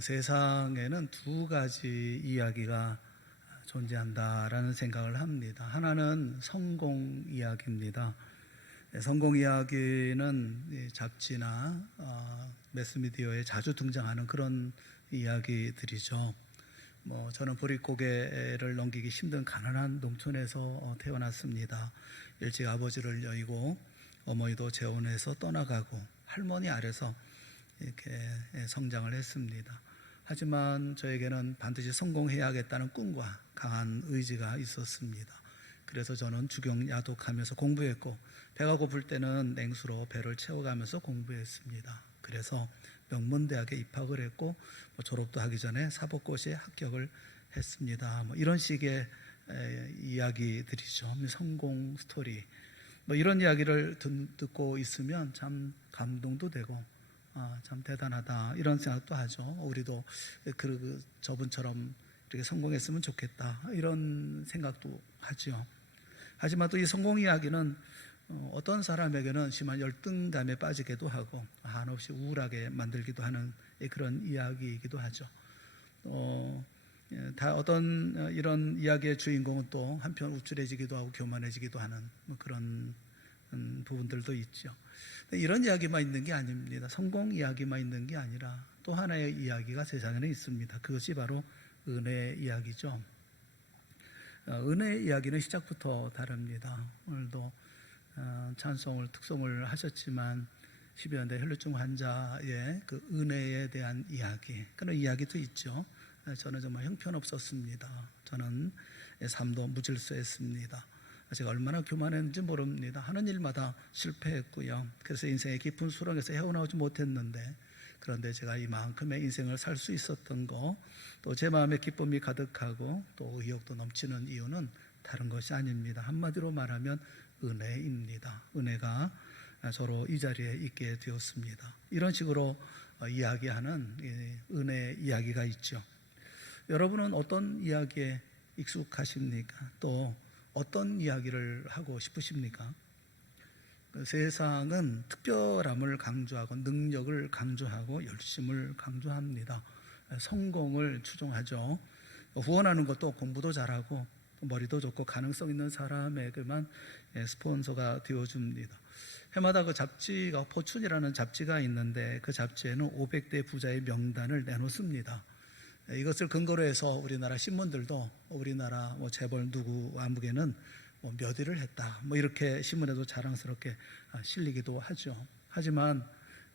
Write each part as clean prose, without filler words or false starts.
세상에는 두 가지 이야기가 존재한다라는 생각을 합니다. 하나는 성공 이야기입니다. 성공 이야기는 잡지나 매스미디어에 자주 등장하는 그런 이야기들이죠. 저는 보릿고개를 넘기기 힘든 가난한 농촌에서 태어났습니다. 일찍 아버지를 여의고 어머니도 재혼해서 떠나가고 할머니 아래서 이렇게 성장을 했습니다. 하지만 저에게는 반드시 성공해야겠다는 꿈과 강한 의지가 있었습니다. 그래서 저는 주경야독하면서 공부했고, 배가 고플 때는 냉수로 배를 채워가면서 공부했습니다. 그래서 명문대학에 입학을 했고, 졸업도 하기 전에 사법고시에 합격을 했습니다. 이런 식의 이야기들이죠. 성공 스토리. 이런 이야기를 듣고 있으면 참 감동도 되고, 참 대단하다 이런 생각도 하죠. 우리도 저분처럼 이렇게 성공했으면 좋겠다 이런 생각도 하죠. 하지만 또 이 성공 이야기는 어떤 사람에게는 심한 열등감에 빠지기도 하고 한없이 우울하게 만들기도 하는 그런 이야기이기도 하죠. 어떤 이런 이야기의 주인공은 또 한편 우쭐해지기도 하고 교만해지기도 하는 그런 부분들도 있죠. 이런 이야기만 있는 게 아닙니다. 성공 이야기만 있는 게 아니라 또 하나의 이야기가 세상에는 있습니다. 그것이 바로 은혜 이야기죠. 은혜 이야기는 시작부터 다릅니다. 오늘도 찬송을 특송을 하셨지만 12여 대 혈루증 환자의 그 은혜에 대한 이야기, 그런 이야기도 있죠. 저는 정말 형편없었습니다. 저는 삶도 무질서했습니다. 제가 얼마나 교만했는지 모릅니다. 하는 일마다 실패했고요. 그래서 인생의 깊은 수렁에서 헤어나오지 못했는데, 그런데 제가 이만큼의 인생을 살 수 있었던 거, 또 제 마음에 기쁨이 가득하고 또 의욕도 넘치는 이유는 다른 것이 아닙니다. 한마디로 말하면 은혜입니다. 은혜가 저로 이 자리에 있게 되었습니다. 이런 식으로 이야기하는 은혜 이야기가 있죠. 여러분은 어떤 이야기에 익숙하십니까? 또 어떤 이야기를 하고 싶으십니까? 세상은 특별함을 강조하고 능력을 강조하고 열심을 강조합니다. 성공을 추종하죠. 후원하는 것도 공부도 잘하고 머리도 좋고 가능성 있는 사람에게만 스폰서가 되어줍니다. 해마다 그 잡지가 포춘이라는 잡지가 있는데 그 잡지에는 500대 부자의 명단을 내놓습니다. 이것을 근거로 해서 우리나라 신문들도 우리나라 재벌 누구 아무개는 몇 위를 했다 이렇게 신문에도 자랑스럽게 실리기도 하죠. 하지만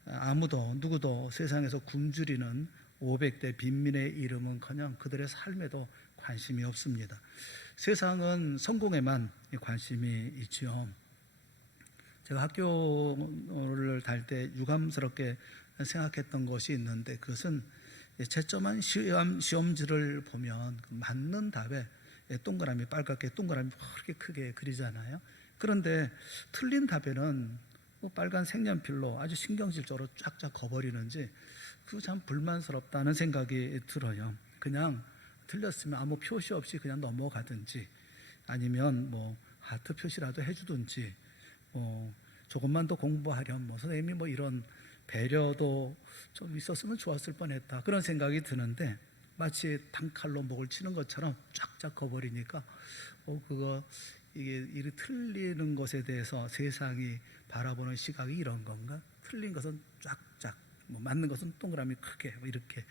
누구도 세상에서 굶주리는 500대 빈민의 이름은커녕 그들의 삶에도 관심이 없습니다. 세상은 성공에만 관심이 있죠. 제가 학교를 다닐 때 유감스럽게 생각했던 것이 있는데, 그것은 채점한 시험지를 보면 맞는 답에 동그라미 빨갛게 동그라미 그렇게 크게 그리잖아요. 그런데 틀린 답에는 빨간 색연필로 아주 신경질적으로 쫙쫙 거버리는지 그거 참 불만스럽다는 생각이 들어요. 그냥 틀렸으면 아무 표시 없이 그냥 넘어가든지, 아니면 하트 표시라도 해주든지, 조금만 더 공부하렴 선생님이 이런 배려도 좀 있었으면 좋았을 뻔했다 그런 생각이 드는데, 마치 단칼로 목을 치는 것처럼 쫙쫙 거버리니까 이게 틀리는 것에 대해서 세상이 바라보는 시각이 이런 건가? 틀린 것은 쫙쫙, 맞는 것은 동그라미 크게 이렇게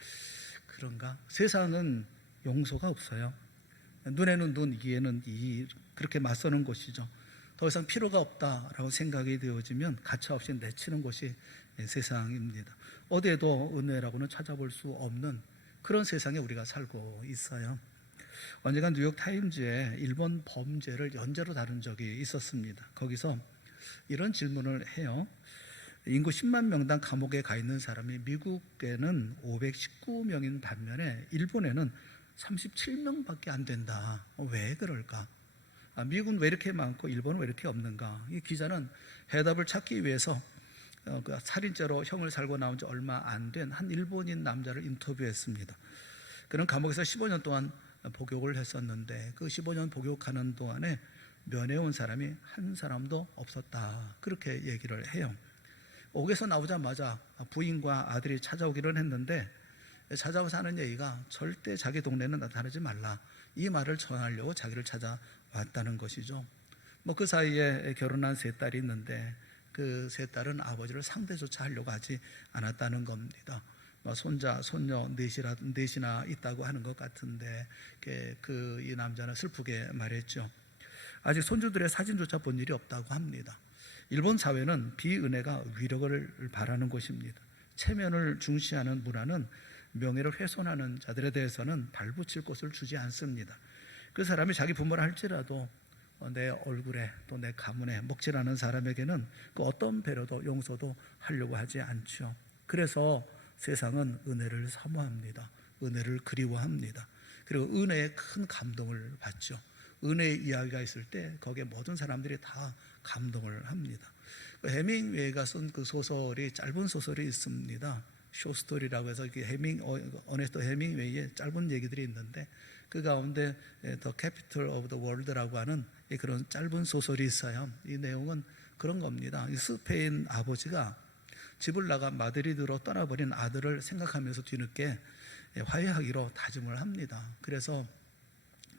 그런가? 세상은 용서가 없어요. 눈에는 눈, 이에는 이, 그렇게 맞서는 것이죠. 더 이상 필요가 없다라고 생각이 되어지면 가차없이 내치는 것이 세상입니다. 어디에도 은혜라고는 찾아볼 수 없는 그런 세상에 우리가 살고 있어요. 언젠가 뉴욕타임즈에 일본 범죄를 연재로 다룬 적이 있었습니다. 거기서 이런 질문을 해요. 인구 10만 명당 감옥에 가 있는 사람이 미국에는 519명인 반면에 일본에는 37명밖에 안 된다. 왜 그럴까? 미국은 왜 이렇게 많고 일본은 왜 이렇게 없는가? 이 기자는 해답을 찾기 위해서 그 살인죄로 형을 살고 나온 지 얼마 안 된 한 일본인 남자를 인터뷰했습니다. 그는 감옥에서 15년 동안 복역을 했었는데 그 15년 복역하는 동안에 면회온 사람이 한 사람도 없었다 그렇게 얘기를 해요. 옥에서 나오자마자 부인과 아들이 찾아오기를 했는데 찾아와서 하는 얘기가 절대 자기 동네는 나타나지 말라, 이 말을 전하려고 자기를 찾아왔다는 것이죠. 그 사이에 결혼한 세 딸이 있는데 그 세 딸은 아버지를 상대조차 하려고 하지 않았다는 겁니다. 손자, 손녀 넷이나 있다고 하는 것 같은데 이 남자는 슬프게 말했죠. 아직 손주들의 사진조차 본 일이 없다고 합니다. 일본 사회는 비은혜가 위력을 바라는 곳입니다. 체면을 중시하는 문화는 명예를 훼손하는 자들에 대해서는 발붙일 곳을 주지 않습니다. 그 사람이 자기 부모라 할지라도 내 얼굴에 또 내 가문에 먹칠하는 사람에게는 그 어떤 배려도 용서도 하려고 하지 않죠. 그래서 세상은 은혜를 사모합니다. 은혜를 그리워합니다. 그리고 은혜에 큰 감동을 받죠. 은혜의 이야기가 있을 때 거기에 모든 사람들이 다 감동을 합니다. 해밍웨이가 쓴 그 소설이, 짧은 소설이 있습니다. 쇼스토리라고 해서 어네스트 해밍웨이의 짧은 얘기들이 있는데 그 가운데 The Capital of the World라고 하는 그런 짧은 소설이 있어요. 이 내용은 그런 겁니다. 스페인 아버지가 집을 나가 마드리드로 떠나버린 아들을 생각하면서 뒤늦게 화해하기로 다짐을 합니다. 그래서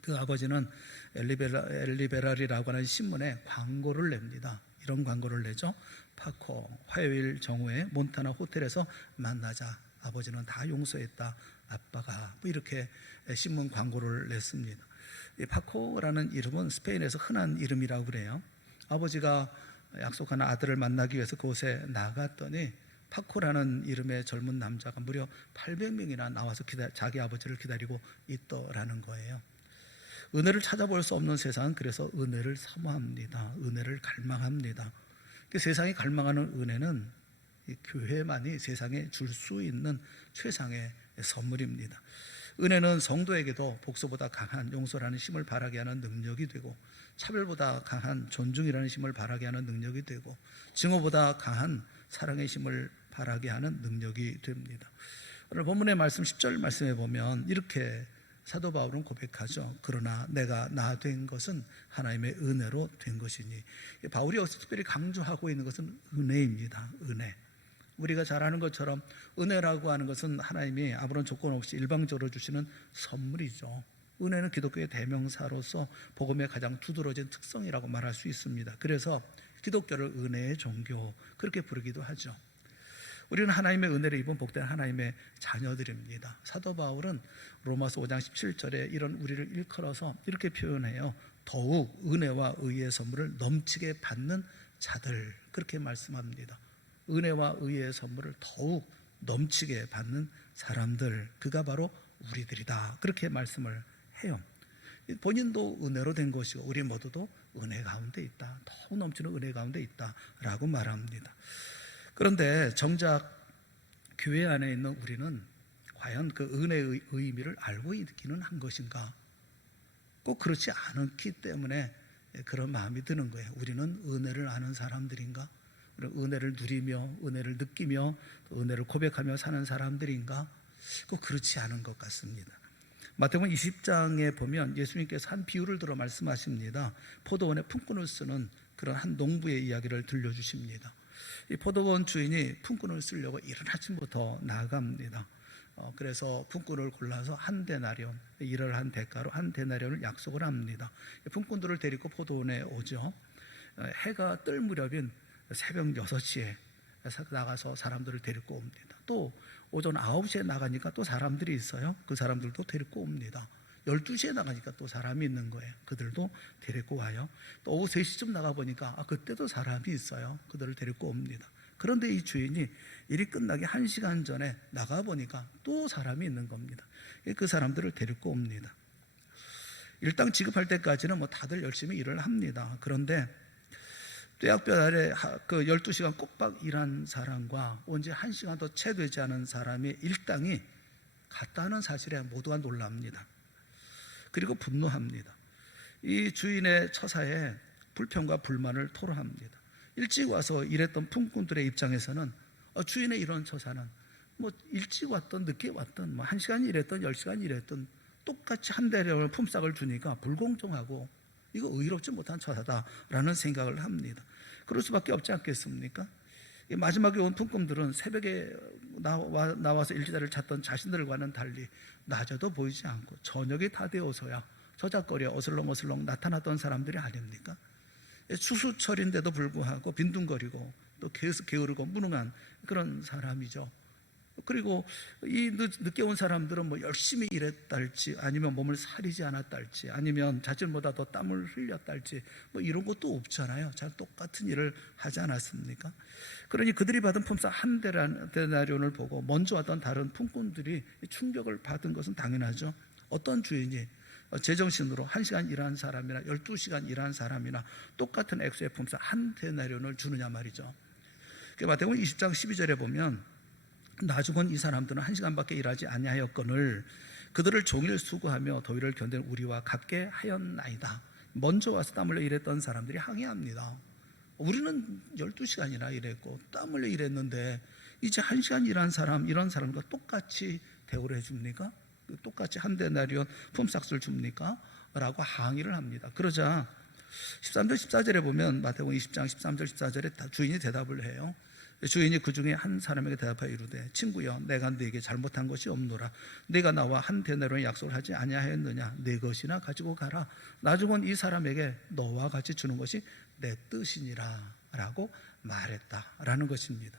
그 아버지는 엘리베랄이라고 하는 신문에 광고를 냅니다. 이런 광고를 내죠. 파코, 화요일 정오에 몬타나 호텔에서 만나자. 아버지는 다 용서했다. 아빠가 이렇게 신문 광고를 냈습니다. 이 파코라는 이름은 스페인에서 흔한 이름이라고 그래요. 아버지가 약속한 아들을 만나기 위해서 그곳에 나갔더니 파코라는 이름의 젊은 남자가 무려 800명이나 나와서 자기 아버지를 기다리고 있더라는 거예요. 은혜를 찾아볼 수 없는 세상은 그래서 은혜를 사모합니다. 은혜를 갈망합니다. 세상이 갈망하는 은혜는 이 교회만이 세상에 줄 수 있는 최상의 선물입니다. 은혜는 성도에게도 복수보다 강한 용서라는 힘을 바라게 하는 능력이 되고, 차별보다 강한 존중이라는 힘을 바라게 하는 능력이 되고, 증오보다 강한 사랑의 힘을 바라게 하는 능력이 됩니다. 오늘 본문의 말씀 10절 말씀에 보면 이렇게 사도 바울은 고백하죠. 그러나 내가 나 된 것은 하나님의 은혜로 된 것이니. 바울이 여기서 특별히 강조하고 있는 것은 은혜입니다. 은혜. 우리가 잘 아는 것처럼 은혜라고 하는 것은 하나님이 아무런 조건 없이 일방적으로 주시는 선물이죠. 은혜는 기독교의 대명사로서 복음의 가장 두드러진 특성이라고 말할 수 있습니다. 그래서 기독교를 은혜의 종교 그렇게 부르기도 하죠. 우리는 하나님의 은혜를 입은 복된 하나님의 자녀들입니다. 사도 바울은 로마서 5장 17절에 이런 우리를 일컬어서 이렇게 표현해요. 더욱 은혜와 의의 선물을 넘치게 받는 자들, 그렇게 말씀합니다. 은혜와 의의 선물을 더욱 넘치게 받는 사람들, 그가 바로 우리들이다, 그렇게 말씀을 해요. 본인도 은혜로 된 것이고 우리 모두도 은혜 가운데 있다, 더욱 넘치는 은혜 가운데 있다라고 말합니다. 그런데 정작 교회 안에 있는 우리는 과연 그 은혜의 의미를 알고 있기는 한 것인가? 꼭 그렇지 않기 때문에 그런 마음이 드는 거예요. 우리는 은혜를 아는 사람들인가? 은혜를 누리며 은혜를 느끼며 은혜를 고백하며 사는 사람들인가? 꼭 그렇지 않은 것 같습니다. 마태복음 20장에 보면 예수님께서 한 비유를 들어 말씀하십니다. 포도원에 품꾼을 쓰는 그런 한 농부의 이야기를 들려주십니다. 이 포도원 주인이 품꾼을 쓰려고 이른 아침부터 나갑니다. 그래서 품꾼을 골라서 한 데나리온, 일을 한 대가로 한 데나리온을 약속을 합니다. 품꾼들을 데리고 포도원에 오죠. 해가 뜰 무렵인 새벽 6시에 나가서 사람들을 데리고 옵니다. 또 오전 9시에 나가니까 또 사람들이 있어요. 그 사람들도 데리고 옵니다. 12시에 나가니까 또 사람이 있는 거예요. 그들도 데리고 와요. 또 오후 3시쯤 나가보니까 그때도 사람이 있어요. 그들을 데리고 옵니다. 그런데 이 주인이 일이 끝나기 1시간 전에 나가보니까 또 사람이 있는 겁니다. 그 사람들을 데리고 옵니다. 일당 지급할 때까지는 다들 열심히 일을 합니다. 그런데 떼약볕 아래 그 12시간 꼬박 일한 사람과 온지 1시간도 채 되지 않은 사람의 일당이 같다는 사실에 모두가 놀랍니다. 그리고 분노합니다. 이 주인의 처사에 불평과 불만을 토로합니다. 일찍 와서 일했던 품꾼들의 입장에서는 주인의 이런 처사는 일찍 왔든 늦게 왔든 1시간 일했든 10시간 일했든 똑같이 한 대령을 품삯을 주니까 불공정하고 이거 의롭지 못한 처사다라는 생각을 합니다. 그럴 수밖에 없지 않겠습니까? 이 마지막에 온 품꾼들은 새벽에 나와서 일지자를 찾던 자신들과는 달리 낮에도 보이지 않고 저녁이 다 되어서야 저작거리에 어슬렁어슬렁 나타났던 사람들이 아닙니까? 추수철인데도 불구하고 빈둥거리고 또 계속 게으르고 무능한 그런 사람이죠. 그리고 이 늦게 온 사람들은 뭐 열심히 일했달지 아니면 몸을 사리지 않았달지 아니면 자신보다 더 땀을 흘렸달지 뭐 이런 것도 없잖아요. 잘 똑같은 일을 하지 않았습니까? 그러니 그들이 받은 품삯 한 데나리온을 보고 먼저 왔던 다른 품꾼들이 충격을 받은 것은 당연하죠. 어떤 주인이 제정신으로 1시간 일한 사람이나 12시간 일한 사람이나 똑같은 액수의 품삯 한 데나리온을 주느냐 말이죠. 마태복음 20장 12절에 보면 나중은 이 사람들은 1시간밖에 일하지 아니하였거늘 그들을 종일 수고하며 더위를 견딜 우리와 같게 하였나이다. 먼저 와서 땀 흘려 일했던 사람들이 항의합니다. 우리는 12시간이나 일했고 땀 흘려 일했는데 이제 1시간 일한 사람, 이런 사람과 똑같이 대우를 해줍니까? 똑같이 한 데나리온 품삯을 줍니까? 라고 항의를 합니다. 그러자 13절 14절에 보면 마태복음 20장 13절 14절에 주인이 대답을 해요. 주인이 그 중에 한 사람에게 대답하여 이르되 친구여 내가 네게 잘못한 것이 없노라. 네가 나와 한 데나리온의 약속을 하지 아니하였느냐. 네 것이나 가지고 가라. 나중은 이 사람에게 너와 같이 주는 것이 내 뜻이니라 라고 말했다라는 것입니다.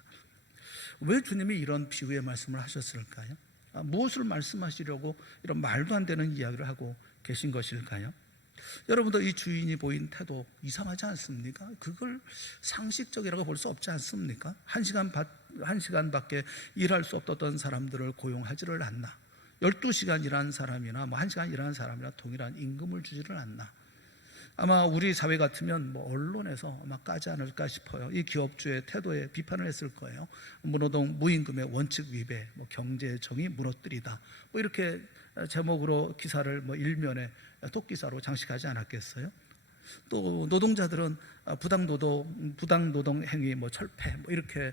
왜 주님이 이런 비유의 말씀을 하셨을까요? 무엇을 말씀하시려고 이런 말도 안 되는 이야기를 하고 계신 것일까요? 여러분도 이 주인이 보인 태도 이상하지 않습니까? 그걸 상식적이라고 볼 수 없지 않습니까? 1시간밖에 일할 수 없었던 사람들을 고용하지를 않나, 12시간 일한 사람이나 1시간 일한 사람이나 동일한 임금을 주지를 않나. 아마 우리 사회 같으면 언론에서 아마 까지 않을까 싶어요. 이 기업주의 태도에 비판을 했을 거예요. 무노동 무임금의 원칙 위배, 경제 정의 무너뜨리다, 이렇게 제목으로 기사를 일면에 독기사로 장식하지 않았겠어요? 또 노동자들은 부당노동 행위, 철폐 이렇게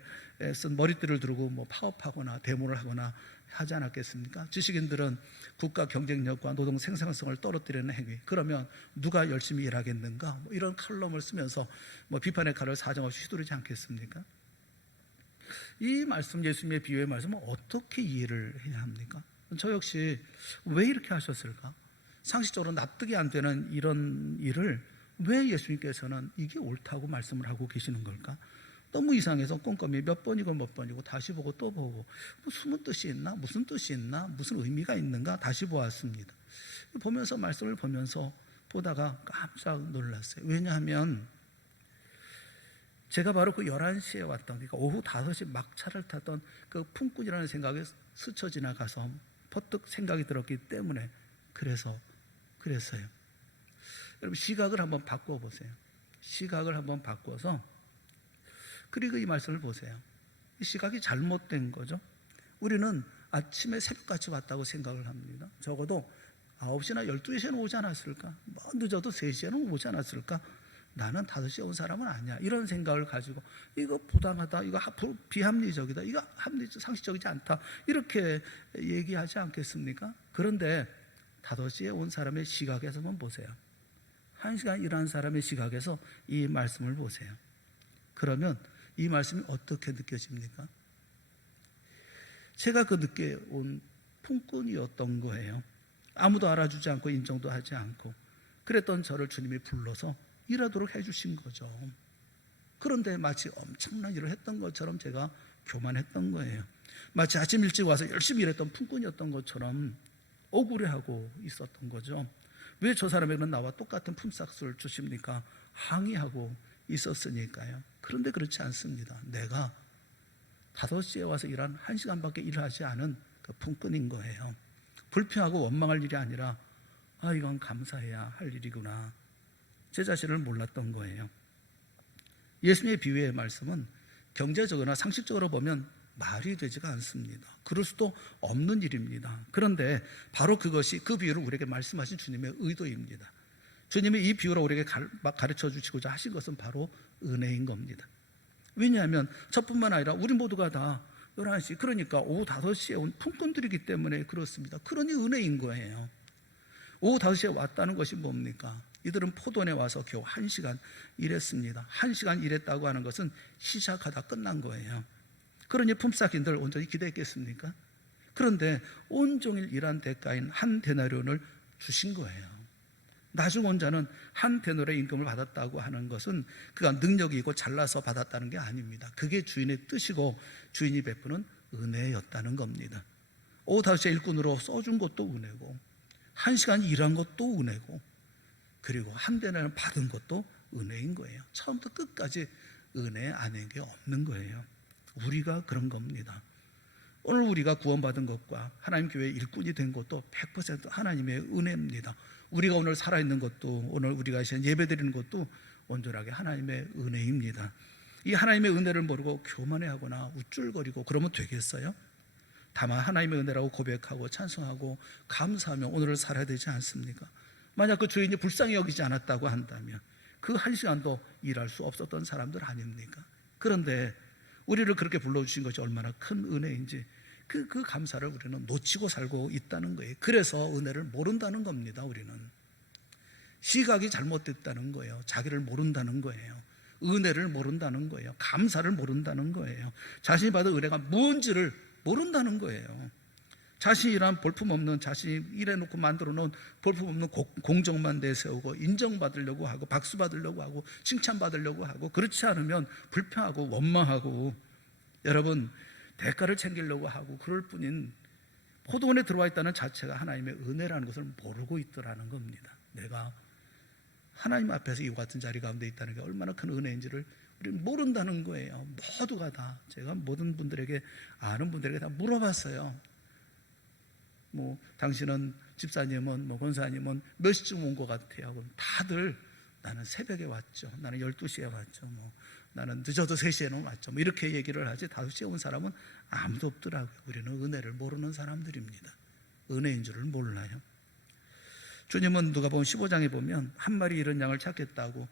쓴 머리띠를 두르고 파업하거나 데모를 하거나 하지 않았겠습니까? 지식인들은 국가 경쟁력과 노동 생산성을 떨어뜨리는 행위, 그러면 누가 열심히 일하겠는가? 이런 칼럼을 쓰면서 비판의 칼을 사정없이 휘두르지 않겠습니까? 이 말씀, 예수님의 비유의 말씀은 어떻게 이해를 해야 합니까? 저 역시 왜 이렇게 하셨을까? 상식적으로 납득이 안 되는 이런 일을 왜 예수님께서는 이게 옳다고 말씀을 하고 계시는 걸까? 너무 이상해서 꼼꼼히 몇 번이고 다시 보고 또 보고 숨은 뜻이 있나? 무슨 뜻이 있나? 무슨 의미가 있는가? 다시 보았습니다. 보면서 말씀을 보면서 보다가 깜짝 놀랐어요. 왜냐하면 제가 바로 그 11시에 왔던, 그러니까 오후 5시 막차를 탔던 그 품꾼이라는 생각에 스쳐 지나가서 퍼뜩 생각이 들었기 때문에 그랬어요. 여러분 시각을 한번 바꿔보세요. 시각을 한번 바꿔서 그리고 이 말씀을 보세요. 이 시각이 잘못된 거죠. 우리는 아침에 새벽같이 왔다고 생각을 합니다. 적어도 9시나 12시에는 오지 않았을까? 늦어도 3시에는 오지 않았을까? 나는 5시에 온 사람은 아니야. 이런 생각을 가지고 이거 부당하다, 이거 비합리적이다, 이거 상식적이지 않다, 이렇게 얘기하지 않겠습니까? 그런데 5시에 온 사람의 시각에서만 보세요. 1시간 일한 사람의 시각에서 이 말씀을 보세요. 그러면 이 말씀이 어떻게 느껴집니까? 제가 그 늦게 온 품꾼이었던 거예요. 아무도 알아주지 않고 인정도 하지 않고 그랬던 저를 주님이 불러서 일하도록 해주신 거죠. 그런데 마치 엄청난 일을 했던 것처럼 제가 교만했던 거예요. 마치 아침 일찍 와서 열심히 일했던 품꾼이었던 것처럼 억울해하고 있었던 거죠. 왜 저 사람에게는 나와 똑같은 품삯을 주십니까? 항의하고 있었으니까요. 그런데 그렇지 않습니다. 내가 5시에 와서 일한 1시간밖에 일하지 않은 그 품꾼인 거예요. 불평하고 원망할 일이 아니라 이건 감사해야 할 일이구나, 제 자신을 몰랐던 거예요. 예수님의 비유의 말씀은 경제적으로나 상식적으로 보면 말이 되지가 않습니다. 그럴 수도 없는 일입니다. 그런데 바로 그것이 그 비유를 우리에게 말씀하신 주님의 의도입니다. 주님이 이 비유로 우리에게 가르쳐 주시고자 하신 것은 바로 은혜인 겁니다. 왜냐하면 저뿐만 아니라 우리 모두가 다 11시, 그러니까 오후 5시에 온 품꾼들이기 때문에 그렇습니다. 그러니 은혜인 거예요. 오후 5시에 왔다는 것이 뭡니까? 이들은 포도원에 와서 겨우 1시간 일했습니다. 1시간 일했다고 하는 것은 시작하다 끝난 거예요. 그러니 품삯인들 온전히 기대했겠습니까? 그런데 온종일 일한 대가인 한 데나리온을 주신 거예요. 나중 온 자는 한 데나리온의 임금을 받았다고 하는 것은 그가 능력이 있고 잘나서 받았다는 게 아닙니다. 그게 주인의 뜻이고 주인이 베푸는 은혜였다는 겁니다. 오후 5시에 일꾼으로 써준 것도 은혜고 1시간 일한 것도 은혜고 그리고 한 데나리온 받은 것도 은혜인 거예요. 처음부터 끝까지 은혜 아닌 게 없는 거예요. 우리가 그런 겁니다. 오늘 우리가 구원받은 것과 하나님 교회 일꾼이 된 것도 100% 하나님의 은혜입니다. 우리가 오늘 살아있는 것도 오늘 우리가 예배드리는 것도 온전하게 하나님의 은혜입니다. 이 하나님의 은혜를 모르고 교만해하거나 우쭐거리고 그러면 되겠어요? 다만 하나님의 은혜라고 고백하고 찬송하고 감사하며 오늘을 살아야 되지 않습니까? 만약 그 주인이 불쌍히 여기지 않았다고 한다면 그 1시간도 일할 수 없었던 사람들 아닙니까? 그런데 우리를 그렇게 불러주신 것이 얼마나 큰 은혜인지 그 감사를 우리는 놓치고 살고 있다는 거예요. 그래서 은혜를 모른다는 겁니다. 우리는 시각이 잘못됐다는 거예요. 자기를 모른다는 거예요. 은혜를 모른다는 거예요. 감사를 모른다는 거예요. 자신이 받은 은혜가 뭔지를 모른다는 거예요. 자신이 일한 볼품없는, 자신이 일해놓고 만들어 놓은 볼품없는 공적만 내세우고 인정받으려고 하고 박수 받으려고 하고 칭찬받으려고 하고 그렇지 않으면 불평하고 원망하고 여러분 대가를 챙기려고 하고 그럴 뿐인 포도원에 들어와 있다는 자체가 하나님의 은혜라는 것을 모르고 있더라는 겁니다. 내가 하나님 앞에서 이와 같은 자리 가운데 있다는 게 얼마나 큰 은혜인지를 우리는 모른다는 거예요. 모두가 다 제가 모든 분들에게 아는 분들에게 다 물어봤어요. 당신은 집사님은 권사님은 몇 시쯤 온 것 같아요? 그럼 다들 나는 새벽에 왔죠. 나는 12시에 왔죠. 나는 늦어도 3시에는 왔죠. 이렇게 얘기를 하지 5시에 온 사람은 아무도 없더라고요. 우리는 은혜를 모르는 사람들입니다. 은혜인 줄을 몰라요. 주님은 누가복음 15장에 보면 한 마리 잃은 양을 찾겠다고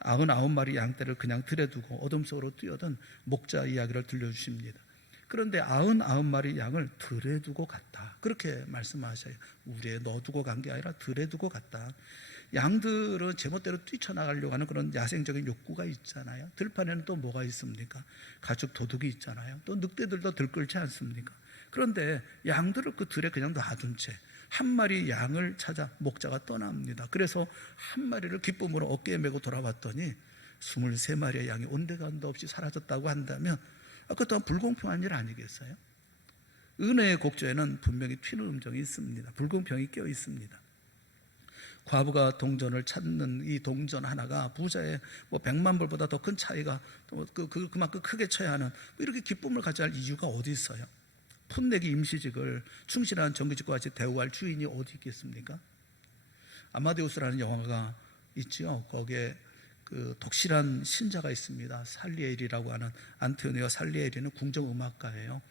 99마리 양떼를 그냥 들에 두고 어둠 속으로 뛰어든 목자 이야기를 들려주십니다. 그런데 99마리 양을 들에 두고 갔다. 그렇게 말씀하셔요. 우리에 넣어두고 간 게 아니라 들에 두고 갔다. 양들은 제멋대로 뛰쳐나가려고 하는 그런 야생적인 욕구가 있잖아요. 들판에는 또 뭐가 있습니까? 가축 도둑이 있잖아요. 또 늑대들도 들끓지 않습니까? 그런데 양들을 그 들에 그냥 놔둔 채 한 마리 양을 찾아 목자가 떠납니다. 그래서 한 마리를 기쁨으로 어깨에 메고 돌아왔더니 23마리의 양이 온데간데 없이 사라졌다고 한다면 그 또한 불공평한 일 아니겠어요? 은혜의 곡조에는 분명히 튀는 음정이 있습니다. 불공평이 껴 있습니다. 과부가 동전을 찾는 이 동전 하나가 부자의 100만 불보다 더 큰 차이가 그만큼 크게 쳐야 하는 이렇게 기쁨을 가져야 할 이유가 어디 있어요? 풋내기 임시직을 충실한 정규직과 같이 대우할 주인이 어디 있겠습니까? 아마데우스라는 영화가 있죠. 거기에 그 독실한 신자가 있습니다. 살리엘이라고 하는 안토니오 살리엘이는 궁정음악가예요.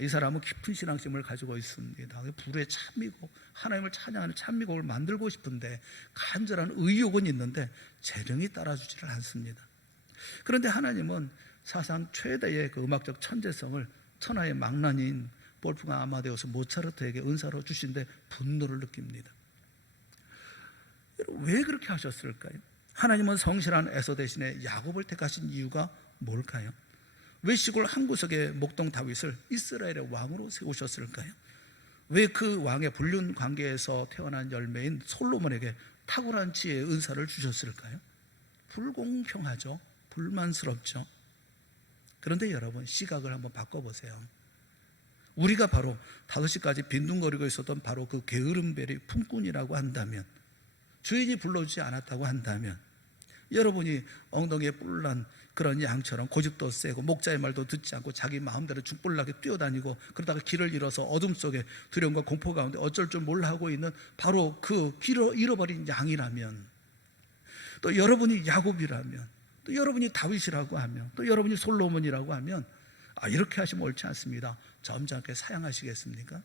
이 사람은 깊은 신앙심을 가지고 있습니다. 불에 찬미곡, 하나님을 찬양하는 찬미곡을 만들고 싶은데 간절한 의욕은 있는데 재능이 따라주지를 않습니다. 그런데 하나님은 사상 최대의 그 음악적 천재성을 천하의 망나니인 볼프강 아마데우스 모차르트에게 은사로 주신데 분노를 느낍니다. 왜 그렇게 하셨을까요? 하나님은 성실한 에서 대신에 야곱을 택하신 이유가 뭘까요? 왜 시골 한 구석에 목동 다윗을 이스라엘의 왕으로 세우셨을까요? 왜 그 왕의 불륜 관계에서 태어난 열매인 솔로몬에게 탁월한 지혜의 은사를 주셨을까요? 불공평하죠. 불만스럽죠. 그런데 여러분 시각을 한번 바꿔보세요. 우리가 바로 5시까지 빈둥거리고 있었던 바로 그 게으름베리 품꾼이라고 한다면, 주인이 불러주지 않았다고 한다면, 여러분이 엉덩이에 뿔난 그런 양처럼 고집도 세고 목자의 말도 듣지 않고 자기 마음대로 죽불나게 뛰어다니고 그러다가 길을 잃어서 어둠 속에 두려움과 공포 가운데 어쩔 줄 몰라 하고 있는 바로 그 길을 잃어버린 양이라면, 또 여러분이 야곱이라면, 또 여러분이 다윗이라고 하면, 또 여러분이 솔로몬이라고 하면 이렇게 하시면 옳지 않습니다. 점잖게 사양하시겠습니까?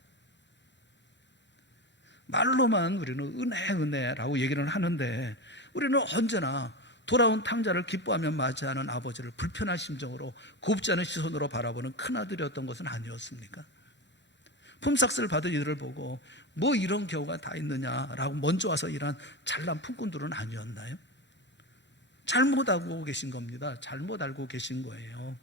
말로만 우리는 은혜라고 얘기를 하는데 우리는 언제나 돌아온 탕자를 기뻐하며 맞이하는 아버지를 불편한 심정으로 곱지 않은 시선으로 바라보는 큰아들이었던 것은 아니었습니까? 품삯을 받은 이들을 보고 뭐 이런 경우가 다 있느냐라고 먼저 와서 일한 잘난 품꾼들은 아니었나요? 잘못 알고 계신 겁니다. 잘못 알고 계신 거예요.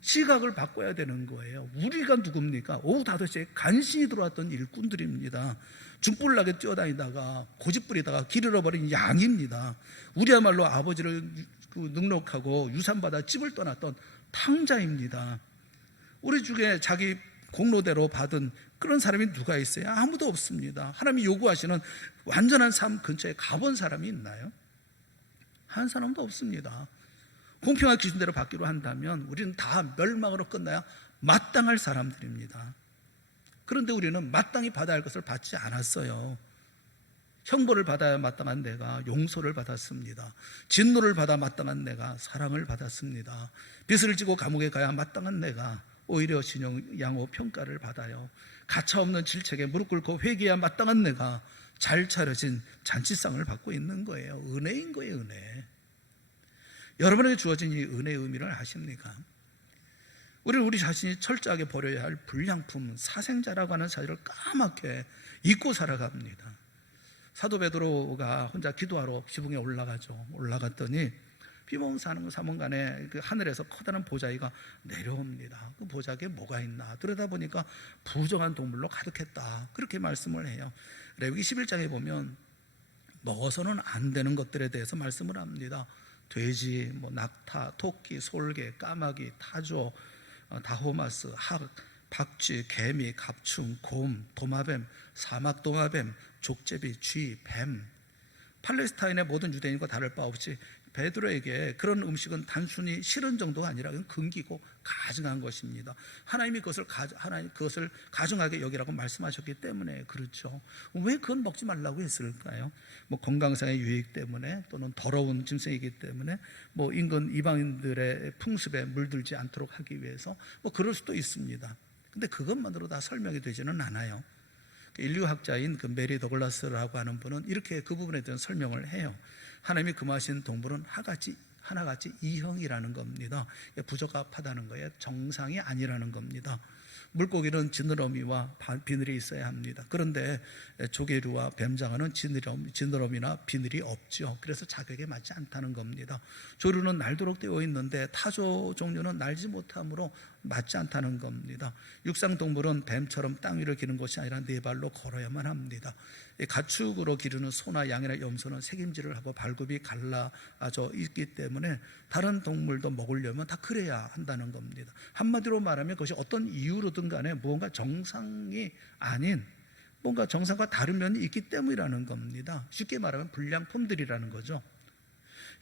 시각을 바꿔야 되는 거예요. 우리가 누굽니까? 오후 5시에 간신히 들어왔던 일꾼들입니다. 중불나게 뛰어다니다가 고집부리다가 길 잃어버린 양입니다. 우리야말로 아버지를 능력하고 유산받아 집을 떠났던 탕자입니다. 우리 중에 자기 공로대로 받은 그런 사람이 누가 있어요? 아무도 없습니다. 하나님이 요구하시는 완전한 삶 근처에 가본 사람이 있나요? 한 사람도 없습니다. 공평한 기준대로 받기로 한다면 우리는 다 멸망으로 끝나야 마땅할 사람들입니다. 그런데 우리는 마땅히 받아야 할 것을 받지 않았어요. 형벌을 받아야 마땅한 내가 용서를 받았습니다. 진노를 받아 마땅한 내가 사랑을 받았습니다. 빚을 지고 감옥에 가야 마땅한 내가 오히려 신용 양호 평가를 받아요. 가차없는 질책에 무릎 꿇고 회개해야 마땅한 내가 잘 차려진 잔치상을 받고 있는 거예요. 은혜인 거예요, 은혜. 여러분에게 주어진 이 은혜의 의미를 아십니까? 우리는 우리 자신이 철저하게 버려야 할 불량품, 사생자라고 하는 사실을 까맣게 잊고 살아갑니다. 사도 베드로가 혼자 기도하러 지붕에 올라가죠. 올라갔더니 비몽사몽 사몽간에 그 하늘에서 커다란 보자기가 내려옵니다. 그 보자기에 뭐가 있나 들여다보니까 부정한 동물로 가득했다. 그렇게 말씀을 해요. 레위기 11장에 보면 먹어서는 안 되는 것들에 대해서 말씀을 합니다. 돼지, 낙타, 토끼, 솔개, 까마귀, 타조, 다호마스, 학, 박쥐, 개미, 갑충, 곰, 도마뱀, 사막도마뱀, 족제비, 쥐, 뱀. 팔레스타인의 모든 유대인과 다를 바 없이 베드로에게 그런 음식은 단순히 싫은 정도가 아니라 금기고 가증한 것입니다. 하나님이 그것을 가증하게 여기라고 말씀하셨기 때문에 그렇죠. 왜 그건 먹지 말라고 했을까요? 건강상의 유익 때문에 또는 더러운 짐승이기 때문에 인근 이방인들의 풍습에 물들지 않도록 하기 위해서 그럴 수도 있습니다. 근데 그것만으로 다 설명이 되지는 않아요. 인류학자인 그 메리 더글라스라고 하는 분은 이렇게 그 부분에 대한 설명을 해요. 하나님이 금하신 동물은 하나같이 이형이라는 겁니다. 부적합하다는 거예요. 정상이 아니라는 겁니다. 물고기는 지느러미와 비늘이 있어야 합니다. 그런데 조개류와 뱀장어는 지느러미나 비늘이 없죠. 그래서 자격에 맞지 않다는 겁니다. 조류는 날도록 되어 있는데 타조 종류는 날지 못함으로 맞지 않다는 겁니다. 육상동물은 뱀처럼 땅 위를 기는 것이 아니라 네 발로 걸어야만 합니다. 가축으로 기르는 소나 양이나 염소는 새김질을 하고 발굽이 갈라져 있기 때문에 다른 동물도 먹으려면 다 그래야 한다는 겁니다. 한마디로 말하면 그것이 어떤 이유로든 간에 무언가 정상이 아닌 뭔가 정상과 다른 면이 있기 때문이라는 겁니다. 쉽게 말하면 불량품들이라는 거죠.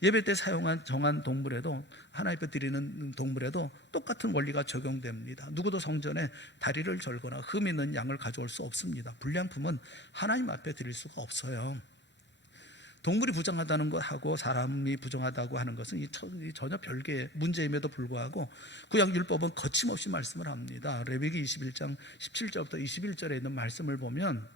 예배 때 사용한 정한 동물에도, 하나님 앞에 드리는 동물에도 똑같은 원리가 적용됩니다. 누구도 성전에 다리를 절거나 흠 있는 양을 가져올 수 없습니다. 불량품은 하나님 앞에 드릴 수가 없어요. 동물이 부정하다는 것하고 사람이 부정하다고 하는 것은 전혀 별개의 문제임에도 불구하고 구약율법은 거침없이 말씀을 합니다. 레위기 21장 17절부터 21절에 있는 말씀을 보면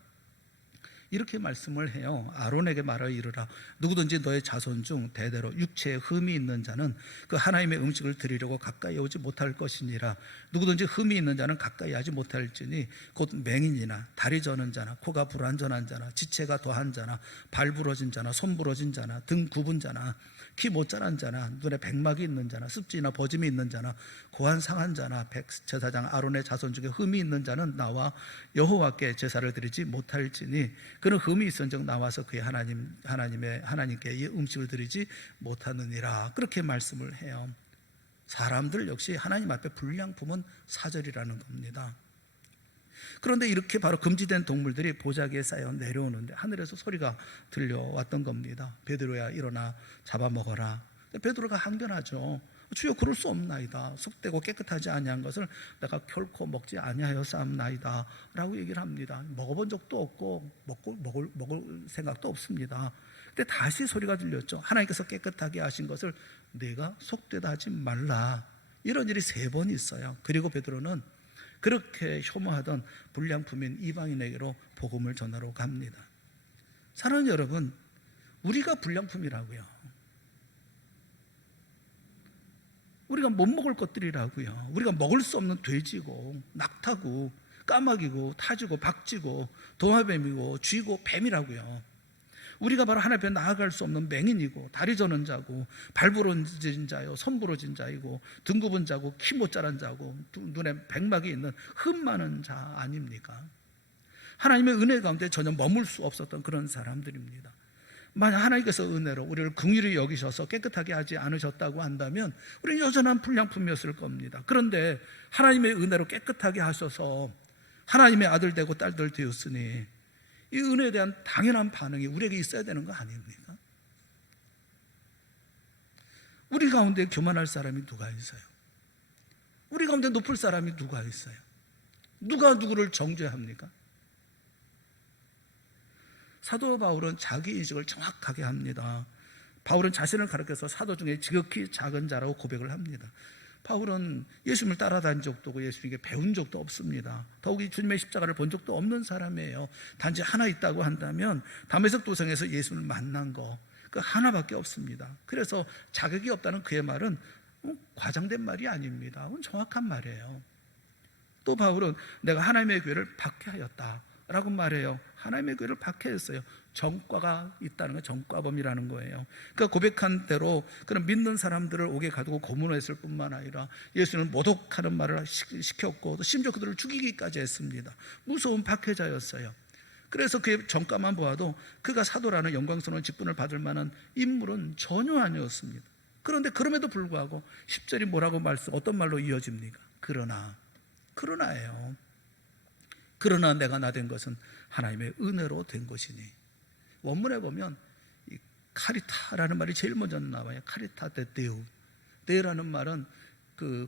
이렇게 말씀을 해요. 아론에게 말하여 이르라. 누구든지 너의 자손 중 대대로 육체에 흠이 있는 자는 그 하나님의 음식을 드리려고 가까이 오지 못할 것이니라. 누구든지 흠이 있는 자는 가까이 하지 못할지니 곧 맹인이나 다리 저는 자나 코가 불완전한 자나 지체가 더한 자나 발 부러진 자나 손 부러진 자나 등 굽은 자나 키 못 자란 자나 눈에 백막이 있는 자나 습지나 버짐이 있는 자나 고한 상한 자나 제사장 아론의 자손 중에 흠이 있는 자는 나와 여호와께 제사를 드리지 못할지니 그는 흠이 있은즉 나와서 그의 하나님께 이 음식을 드리지 못하느니라. 그렇게 말씀을 해요. 사람들 역시 하나님 앞에 불량품은 사절이라는 겁니다. 그런데 이렇게 바로 금지된 동물들이 보자기에 쌓여 내려오는데 하늘에서 소리가 들려왔던 겁니다. 베드로야 일어나 잡아먹어라. 베드로가 항변하죠. 주여 그럴 수 없나이다. 속되고 깨끗하지 아니한 것을 내가 결코 먹지 아니하였사옵나이다 라고 얘기를 합니다. 먹어본 적도 없고 먹을 생각도 없습니다. 근데 다시 소리가 들렸죠. 하나님께서 깨끗하게 하신 것을 내가 속되다 하지 말라. 이런 일이 3번 있어요. 그리고 베드로는 그렇게 혐오하던 불량품인 이방인에게로 복음을 전하러 갑니다. 사랑하는 여러분, 우리가 불량품이라고요. 우리가 못 먹을 것들이라고요. 우리가 먹을 수 없는 돼지고 낙타고 까마귀고 타지고 박쥐고 도마뱀이고 쥐고 뱀이라고요. 우리가 바로 하나님 앞에 나아갈 수 없는 맹인이고 다리 저는 자고 발 부러진 자요 손 부러진 자이고 등 굽은 자고 키 못 자란 자고 눈에 백막이 있는 흠 많은 자 아닙니까? 하나님의 은혜 가운데 전혀 머물 수 없었던 그런 사람들입니다. 만약 하나님께서 은혜로 우리를 긍휼히 여기셔서 깨끗하게 하지 않으셨다고 한다면 우리는 여전한 불량품이었을 겁니다. 그런데 하나님의 은혜로 깨끗하게 하셔서 하나님의 아들 되고 딸들 되었으니 이 은혜에 대한 당연한 반응이 우리에게 있어야 되는 거 아닙니까? 우리 가운데 교만할 사람이 누가 있어요? 우리 가운데 높을 사람이 누가 있어요? 누가 누구를 정죄합니까? 사도 바울은 자기 인식을 정확하게 합니다. 바울은 자신을 가리켜서 사도 중에 지극히 작은 자라고 고백을 합니다. 바울은 예수님을 따라다닌 적도 없고 예수님께 배운 적도 없습니다. 더욱이 주님의 십자가를 본 적도 없는 사람이에요. 단지 하나 있다고 한다면 다메섹 도성에서 예수님을 만난 거 그 하나밖에 없습니다. 그래서 자격이 없다는 그의 말은 과장된 말이 아닙니다. 그건 정확한 말이에요. 또 바울은 내가 하나님의 교회를 박해하였다 라고 말해요. 하나님의 교회를 박해했어요. 정과가 있다는 거, 정과범이라는 거예요. 그러니까 고백한 대로 그런 믿는 사람들을 옥에 가두고 고문했을 뿐만 아니라 예수는 모독하는 말을 시켰고 또 심지어 그들을 죽이기까지 했습니다. 무서운 박해자였어요. 그래서 그의 정과만 보아도 그가 사도라는 영광스러운 직분을 받을 만한 인물은 전혀 아니었습니다. 그런데 그럼에도 불구하고 10절이 뭐라고 어떤 말로 이어집니까? 그러나예요. 그러나 내가 나 된 것은 하나님의 은혜로 된 것이니. 원문에 보면 이 카리타라는 말이 제일 먼저 나와요. 카리타 데 데우. 데라는 말은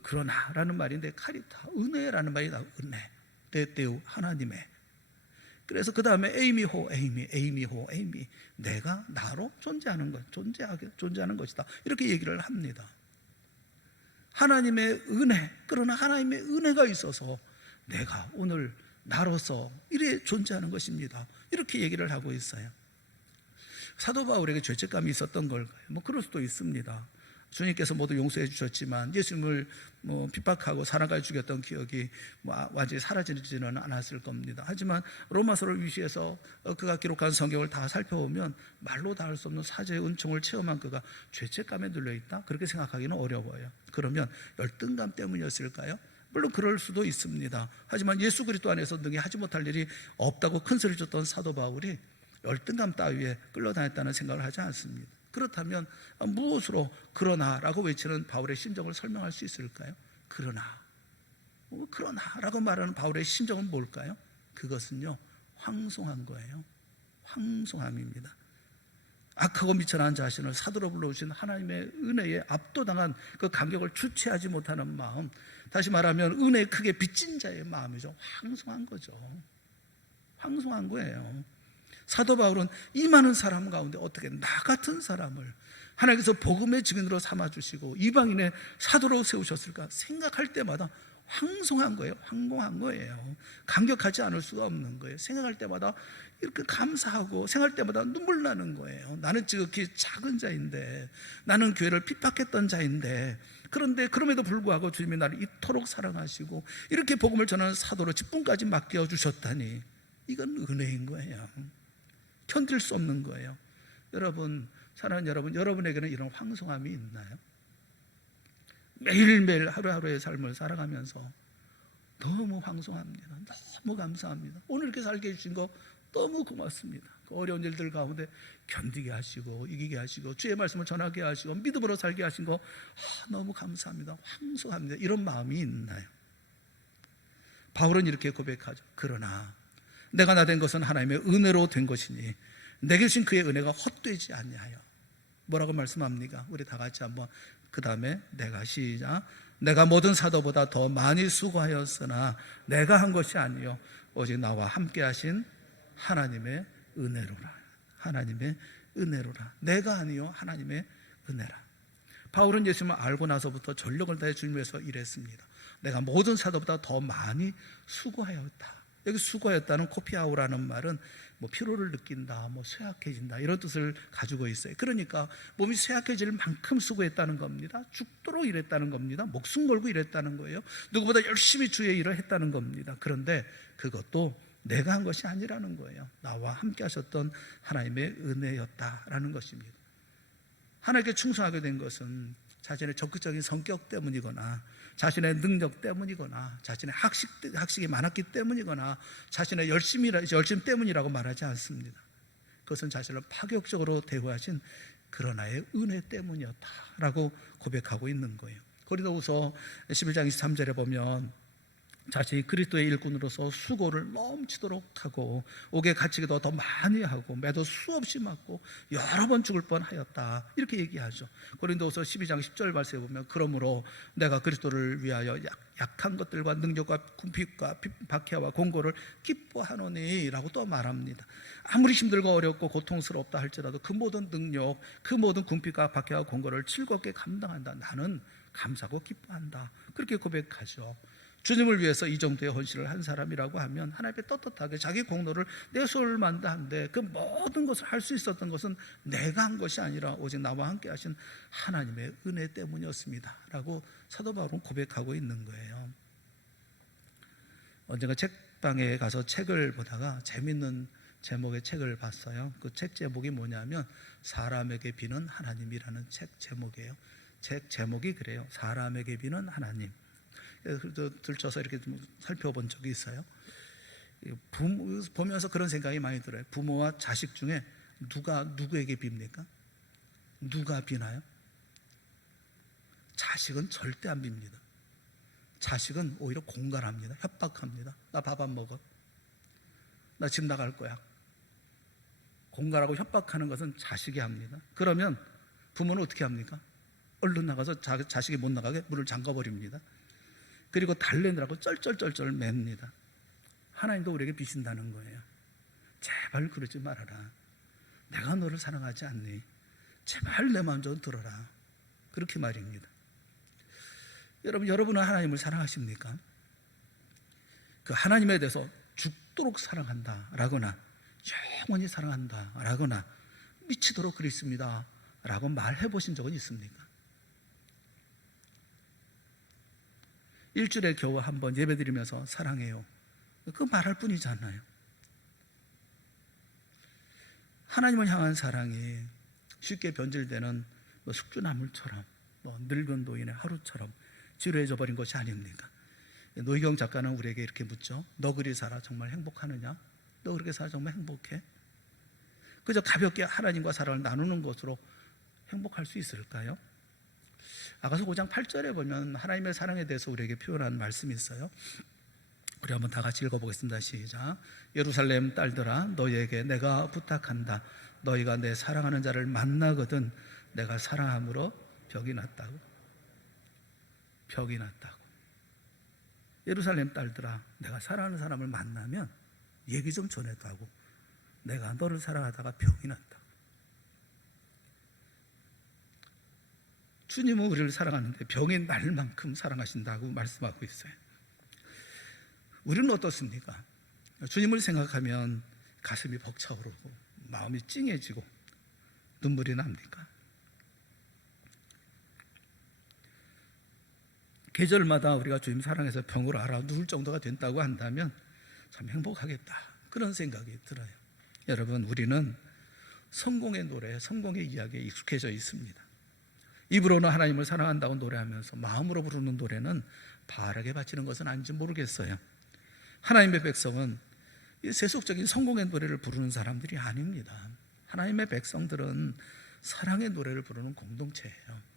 그러나라는 말인데 카리타 은혜라는 말이 나와요. 은혜. 데 데우 하나님의. 그래서 그 다음에 에이미호 에이미 내가 나로 존재하는 것, 존재하는 것이다. 이렇게 얘기를 합니다. 하나님의 은혜, 그러나 하나님의 은혜가 있어서 내가 오늘 나로서 이래 존재하는 것입니다. 이렇게 얘기를 하고 있어요. 사도 바울에게 죄책감이 있었던 걸까요? 그럴 수도 있습니다. 주님께서 모두 용서해 주셨지만 예수님을 핍박하고 사랑하여 죽였던 기억이 완전히 사라지지는 않았을 겁니다. 하지만 로마서를 위시해서 그가 기록한 성경을 다 살펴보면 말로 다 할 수 없는 사죄의 은총을 체험한 그가 죄책감에 눌려있다? 그렇게 생각하기는 어려워요. 그러면 열등감 때문이었을까요? 물론 그럴 수도 있습니다. 하지만 예수 그리스도 안에서 능히 하지 못할 일이 없다고 큰소리 쳤던 사도 바울이 열등감 따위에 끌려다녔다는 생각을 하지 않습니다. 그렇다면 무엇으로 그러나라고 외치는 바울의 심정을 설명할 수 있을까요? 그러나라고 말하는 바울의 심정은 뭘까요? 그것은요, 황송한 거예요. 황송함입니다. 악하고 미천한 자신을 사도로 불러오신 하나님의 은혜에 압도당한 그 감격을 주체하지 못하는 마음, 다시 말하면 은혜에 크게 빚진 자의 마음이죠. 황송한 거죠. 황송한 거예요. 사도 바울은 이 많은 사람 가운데 어떻게 나 같은 사람을 하나님께서 복음의 증인으로 삼아주시고 이방인의 사도로 세우셨을까 생각할 때마다 황송한 거예요. 황공한 거예요. 감격하지 않을 수가 없는 거예요. 생각할 때마다 이렇게 감사하고 생각할 때마다 눈물 나는 거예요. 나는 지극히 작은 자인데, 나는 교회를 핍박했던 자인데, 그런데 그럼에도 불구하고 주님이 나를 이토록 사랑하시고 이렇게 복음을 전하는 사도로 직분까지 맡겨주셨다니, 이건 은혜인 거예요. 견딜 수 없는 거예요. 여러분, 사랑하는 여러분, 여러분에게는 이런 황송함이 있나요? 매일매일 하루하루의 삶을 살아가면서 너무 황송합니다. 너무 감사합니다. 오늘 이렇게 살게 해주신 거 너무 고맙습니다. 그 어려운 일들 가운데 견디게 하시고 이기게 하시고 주의 말씀을 전하게 하시고 믿음으로 살게 하신 거 너무 감사합니다. 황송합니다. 이런 마음이 있나요? 바울은 이렇게 고백하죠. 그러나 내가 나 된 것은 하나님의 은혜로 된 것이니 내게 주신 그의 은혜가 헛되지 아니하여. 뭐라고 말씀합니까? 우리 다 같이 한번 그 다음에 시작. 내가 모든 사도보다 더 많이 수고하였으나 내가 한 것이 아니요 오직 나와 함께 하신 하나님의 은혜로라. 하나님의 은혜로라. 내가 아니요 하나님의 은혜라. 바울은 예수님을 알고 나서부터 전력을 다해 주님 위해서 일했습니다. 내가 모든 사도보다 더 많이 수고하였다. 여기 수고했다는 코피아우라는 말은 뭐 피로를 느낀다, 뭐 쇠약해진다 이런 뜻을 가지고 있어요. 그러니까 몸이 쇠약해질 만큼 수고했다는 겁니다. 죽도록 일했다는 겁니다. 목숨 걸고 일했다는 거예요. 누구보다 열심히 주의 일을 했다는 겁니다. 그런데 그것도 내가 한 것이 아니라는 거예요. 나와 함께 하셨던 하나님의 은혜였다라는 것입니다. 하나님께 충성하게 된 것은 자신의 적극적인 성격 때문이거나 자신의 능력 때문이거나 자신의 학식이 많았기 때문이거나 자신의 열심 때문이라고 말하지 않습니다. 그것은 자신을 파격적으로 대우하신 그러나의 은혜 때문이었다라고 고백하고 있는 거예요. 고린도후서 11장 23절에 보면 자신이 그리스도의 일꾼으로서 수고를 넘치도록 하고 옥에 갇히기도 더 많이 하고 매도 수없이 맞고 여러 번 죽을 뻔하였다 이렇게 얘기하죠. 고린도후서 12장 10절 말씀에 보면 그러므로 내가 그리스도를 위하여 약한 것들과 능력과 궁핍과 박해와 공고를 기뻐하노니 라고 또 말합니다. 아무리 힘들고 어렵고 고통스럽다 할지라도 그 모든 능력, 그 모든 궁핍과 박해와 공고를 즐겁게 감당한다. 나는 감사하고 기뻐한다. 그렇게 고백하죠. 주님을 위해서 이 정도의 헌신을 한 사람이라고 하면 하나님 앞에 떳떳하게 자기 공로를 내세울 만한데 그 모든 것을 할 수 있었던 것은 내가 한 것이 아니라 오직 나와 함께 하신 하나님의 은혜 때문이었습니다 라고 사도 바울은 고백하고 있는 거예요. 언젠가 책방에 가서 책을 보다가 재밌는 제목의 책을 봤어요. 그 책 제목이 뭐냐면 사람에게 비는 하나님이라는 책 제목이에요. 책 제목이 그래요. 사람에게 비는 하나님. 들쳐서 이렇게 좀 살펴본 적이 있어요. 보면서 그런 생각이 많이 들어요. 부모와 자식 중에 누가 누구에게 빕니까? 누가 비나요? 자식은 절대 안 빕니다. 자식은 오히려 공갈합니다. 협박합니다. 나 밥 안 먹어. 나 집 나갈 거야. 공갈하고 협박하는 것은 자식이 합니다. 그러면 부모는 어떻게 합니까? 얼른 나가서 자식이 못 나가게 문을 잠가버립니다. 그리고 달래느라고 쩔쩔쩔쩔 맵니다. 하나님도 우리에게 비신다는 거예요. 제발 그러지 말아라. 내가 너를 사랑하지 않니? 제발 내 마음 좀 들어라. 그렇게 말입니다. 여러분은 하나님을 사랑하십니까? 그 하나님에 대해서 죽도록 사랑한다 라거나 영원히 사랑한다 라거나 미치도록 그리스입니다 라고 말해 보신 적은 있습니까? 일주일에 겨우 한 번 예배드리면서 사랑해요. 그 말할 뿐이잖아요. 하나님을 향한 사랑이 쉽게 변질되는 숙주나물처럼 늙은 노인의 하루처럼 지루해져 버린 것이 아닙니까? 노희경 작가는 우리에게 이렇게 묻죠. 너 그리 살아 정말 행복하느냐? 너 그렇게 살아 정말 행복해? 그저 가볍게 하나님과 사랑을 나누는 것으로 행복할 수 있을까요? 아가서 5장 8절에 보면 하나님의 사랑에 대해서 우리에게 표현한 말씀이 있어요. 우리 한번 다 같이 읽어보겠습니다. 시작. 예루살렘 딸들아 너희에게 내가 부탁한다. 너희가 내 사랑하는 자를 만나거든 내가 사랑함으로 벽이 났다고. 벽이 났다고. 예루살렘 딸들아 내가 사랑하는 사람을 만나면 얘기 좀 전해다고. 내가 너를 사랑하다가 벽이 났다. 주님은 우리를 사랑하는데 병이 날 만큼 사랑하신다고 말씀하고 있어요. 우리는 어떻습니까? 주님을 생각하면 가슴이 벅차오르고 마음이 찡해지고 눈물이 납니까? 계절마다 우리가 주님 사랑해서 병을 알아 누울 정도가 된다고 한다면 참 행복하겠다 그런 생각이 들어요. 여러분 우리는 성공의 노래, 성공의 이야기에 익숙해져 있습니다. 입으로는 하나님을 사랑한다고 노래하면서 마음으로 부르는 노래는 바라게 바치는 것은 아닌지 모르겠어요. 하나님의 백성은 세속적인 성공의 노래를 부르는 사람들이 아닙니다. 하나님의 백성들은 사랑의 노래를 부르는 공동체예요.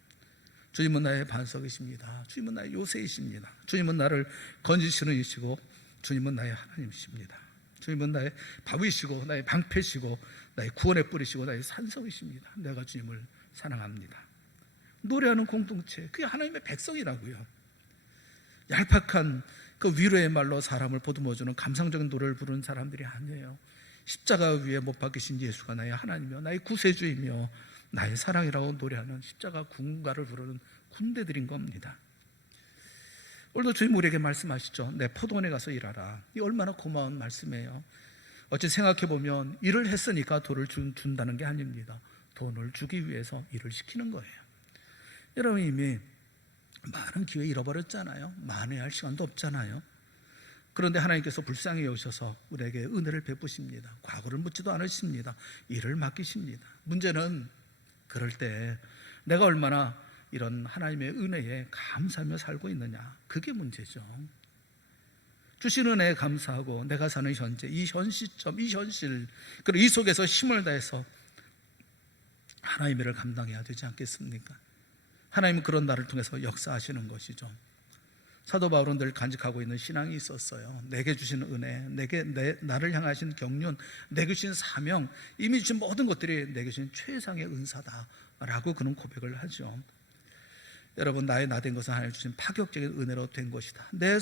주님은 나의 반석이십니다. 주님은 나의 요새이십니다. 주님은 나를 건지시는 이시고 주님은 나의 하나님이십니다. 주님은 나의 바위시고 나의 방패시고 나의 구원의 뿌리시고 나의 산성이십니다. 내가 주님을 사랑합니다. 노래하는 공동체, 그게 하나님의 백성이라고요. 얄팍한 그 위로의 말로 사람을 보듬어주는 감상적인 노래를 부르는 사람들이 아니에요. 십자가 위에 못 박히신 예수가 나의 하나님이며 나의 구세주이며 나의 사랑이라고 노래하는 십자가 군가를 부르는 군대들인 겁니다. 오늘도 주님 우리에게 말씀하시죠. 내 포도원에 가서 일하라. 이 얼마나 고마운 말씀이에요. 어찌 생각해보면 일을 했으니까 돈을 준다는 게 아닙니다. 돈을 주기 위해서 일을 시키는 거예요. 여러분 이미 많은 기회 잃어버렸잖아요. 만회할 시간도 없잖아요. 그런데 하나님께서 불쌍히 여기셔서 우리에게 은혜를 베푸십니다. 과거를 묻지도 않으십니다. 일을 맡기십니다. 문제는 그럴 때 내가 얼마나 이런 하나님의 은혜에 감사하며 살고 있느냐, 그게 문제죠. 주신 은혜에 감사하고 내가 사는 현재, 이 현 시점, 이 현실, 그리고 이 속에서 힘을 다해서 하나님의 일을 감당해야 되지 않겠습니까? 하나님은 그런 나를 통해서 역사하시는 것이죠. 사도 바울은 늘 간직하고 있는 신앙이 있었어요. 내게 주신 은혜, 나를 향하신 경륜, 내게 주신 사명, 이미 주신 모든 것들이 내게 주신 최상의 은사다라고 그는 고백을 하죠. 여러분, 나의 나된 것은 하나님 주신 파격적인 은혜로 된 것이다. 내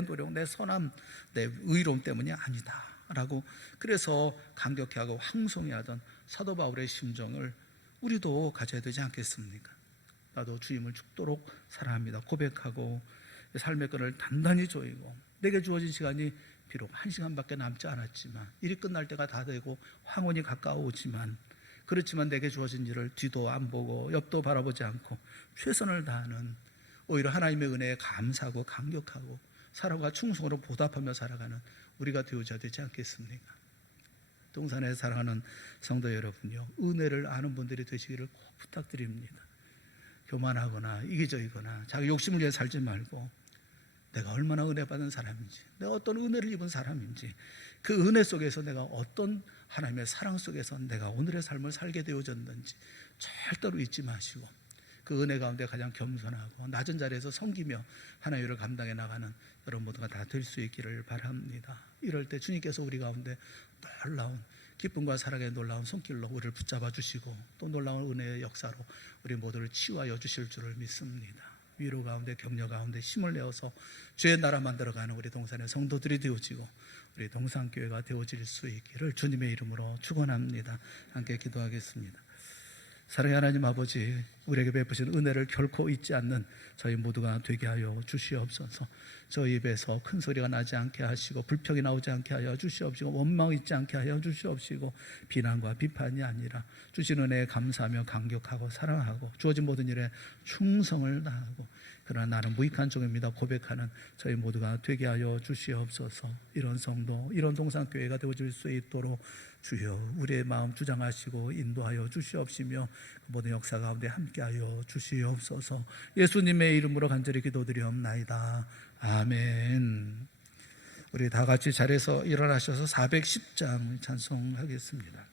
노력, 내 선함, 내 의로움 때문이 아니다 라고, 그래서 감격해하고 황송해하던 사도 바울의 심정을 우리도 가져야 되지 않겠습니까? 나도 주님을 죽도록 사랑합니다 고백하고 삶의 끈을 단단히 조이고, 내게 주어진 시간이 비록 1시간밖에 남지 않았지만, 일이 끝날 때가 다 되고 황혼이 가까워오지만, 그렇지만 내게 주어진 일을 뒤도 안 보고 옆도 바라보지 않고 최선을 다하는, 오히려 하나님의 은혜에 감사하고 감격하고 사랑과 충성으로 보답하며 살아가는 우리가 되어줘야 되지 않겠습니까? 동산에 사랑하는 성도 여러분요, 은혜를 아는 분들이 되시기를 꼭 부탁드립니다. 교만하거나 이기적이거나 자기 욕심을 위해 살지 말고, 내가 얼마나 은혜 받은 사람인지, 내가 어떤 은혜를 입은 사람인지, 그 은혜 속에서 내가 어떤 하나님의 사랑 속에서 내가 오늘의 삶을 살게 되어졌는지 절대로 잊지 마시고, 그 은혜 가운데 가장 겸손하고 낮은 자리에서 섬기며 하나님의 일을 감당해 나가는 여러분 모두가 다 될 수 있기를 바랍니다. 이럴 때 주님께서 우리 가운데 놀라운 기쁨과 사랑의 놀라운 손길로 우리를 붙잡아 주시고, 또 놀라운 은혜의 역사로 우리 모두를 치유하여 주실 줄을 믿습니다. 위로 가운데 격려 가운데 힘을 내어서 주의 나라 만들어가는 우리 동산의 성도들이 되어지고 우리 동산교회가 되어질 수 있기를 주님의 이름으로 축원합니다. 함께 기도하겠습니다. 사랑의 하나님 아버지, 우리에게 베푸신 은혜를 결코 잊지 않는 저희 모두가 되게 하여 주시옵소서. 저희 입에서 큰 소리가 나지 않게 하시고, 불평이 나오지 않게 하여 주시옵시고, 원망 있지 않게 하여 주시옵시고, 비난과 비판이 아니라 주신 은혜에 감사하며 감격하고 사랑하고 주어진 모든 일에 충성을 다하고, 그러나 나는 무익한 종입니다 고백하는 저희 모두가 되게 하여 주시옵소서. 이런 성도, 이런 동산교회가 되어질 수 있도록 주여 우리의 마음 주장하시고 인도하여 주시옵시며, 모든 역사 가운데 함께하여 주시옵소서. 예수님의 이름으로 간절히 기도드리옵나이다. 아멘. 우리 다 같이 자리에서 일어나셔서 410장 찬송하겠습니다.